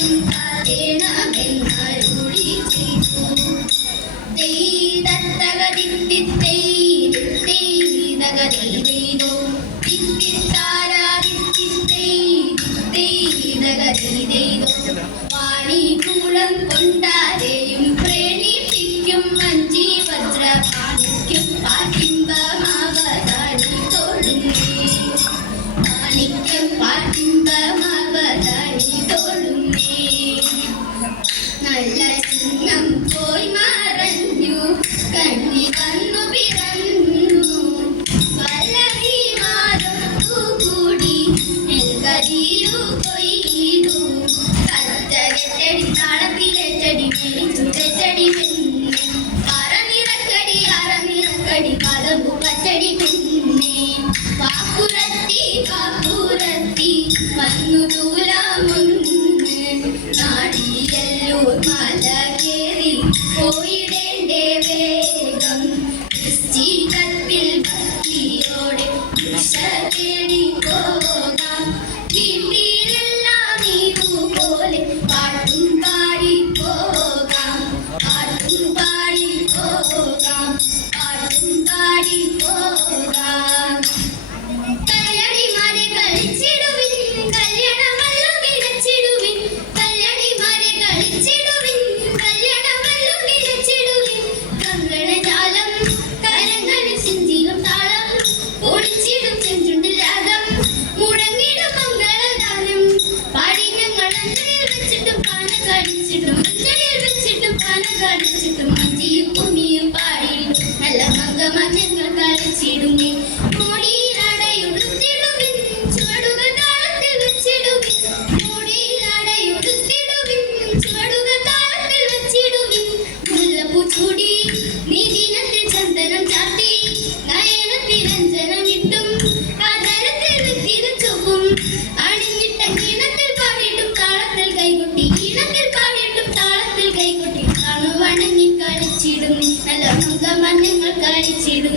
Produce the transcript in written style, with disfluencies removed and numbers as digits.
Thank you. വാണികൂടം കൊണ്ടാരെയും പ്രേരിപ്പിക്കും വഞ്ചി വജ്രപാണിക്കും പാട്ടിമ്പമാവതാനി തോളുന്നേ പാണിക്കും പാട്ടിമ്പമാവതാനി തോളുന്നേ നല്ല ചിഹ്നം പോയി മറഞ്ഞു കണ്ണി വന്നു പിറന്നു വല്ലഭിമാരൊത്തു കൂടി നെൽകതിരു കൊയ്തു കത്തകെട്ടടി താളത്തിലെച്ചടി മെലിച്ചുടെച്ചടി പെണ്ണെ അറനിറക്കടി കതമ്പു പച്ചടി പെണ്ണെ വാക്കുരത്തി വാക്കുരത്തി വന്നു ദൂരമൊന്ന് നാടിയല്ലൂർ മല കേറി പോയിടേണ്ടേ വേഗം വൃശ്ചികത്തിൽ ഭക്തിയോടെ ദിശ തേടി പോകാം വീട്ടിലെല്ലാം ഇതുപോലെ പാട്ടും പാടി പോകാം പാട്ടും പാടി പോകാം പാട്ടും പാടി പോകാം കല്യാണിമാരെ കളിച്ചിടുവിൻ കല്യാണമല്ലു വിളിച്ചിടുവിൻ കല്യാണിമാരെ കളിച്ചിടുവിൻ കല്യാണമല്ലു വിളിച്ചിടുവിൻ കങ്കണജാലം കരങ്ങളിൽ സിഞ്ചിലും താളം ഒളിച്ചിടും ചെഞ്ചുണ്ടിൽ രാഗം മുടങ്ങിടും മംഗളഗാനം പാടി ഞങ്ങൾ അഞ്ചലിൽ വെച്ചിട്ടും പാന കടിച്ചിട്ടും അഞ്ചലിൽ വെച്ചിട്ടും പാന കടിച്ചിട്ടും മഞ്ചിയും കുമ്മിയും പാടി നല്ല മംഗമ ഞങ്ങൾ കളിച്ചിടുന്നേ മോടിയിലടയുടുത്തിടുവിൻ ചുവടുകൾ താളത്തിൽ വെച്ചിടുവിൻ മോടിയിലടയുടുത്തിടുവിൻ ചുവടുകൾ താളത്തിൽ വെച്ചിടുവിൻ മുല്ലപ്പൂ ചൂടി നീ ദിനത്തിൽ ചന്ദനം ചാർത്തി നയനത്തിൽ അഞ്ജനമിട്ടും ആധാരത്തിൽ വെത്തിരച്ചൊപ്പും അണിഞ്ഞിട്ട ഈണത്തിൽ പാടിയിട്ടും താളത്തിൽ കൈകൊട്ടി ഈണത്തിൽ പാടിയിട്ടും താളത്തിൽ കൈകൊട്ടി കാണു വണങ്ങി കളിച്ചിടും നല്ല മുഖമ ഞങ്ങൾ കളിച്ചിടും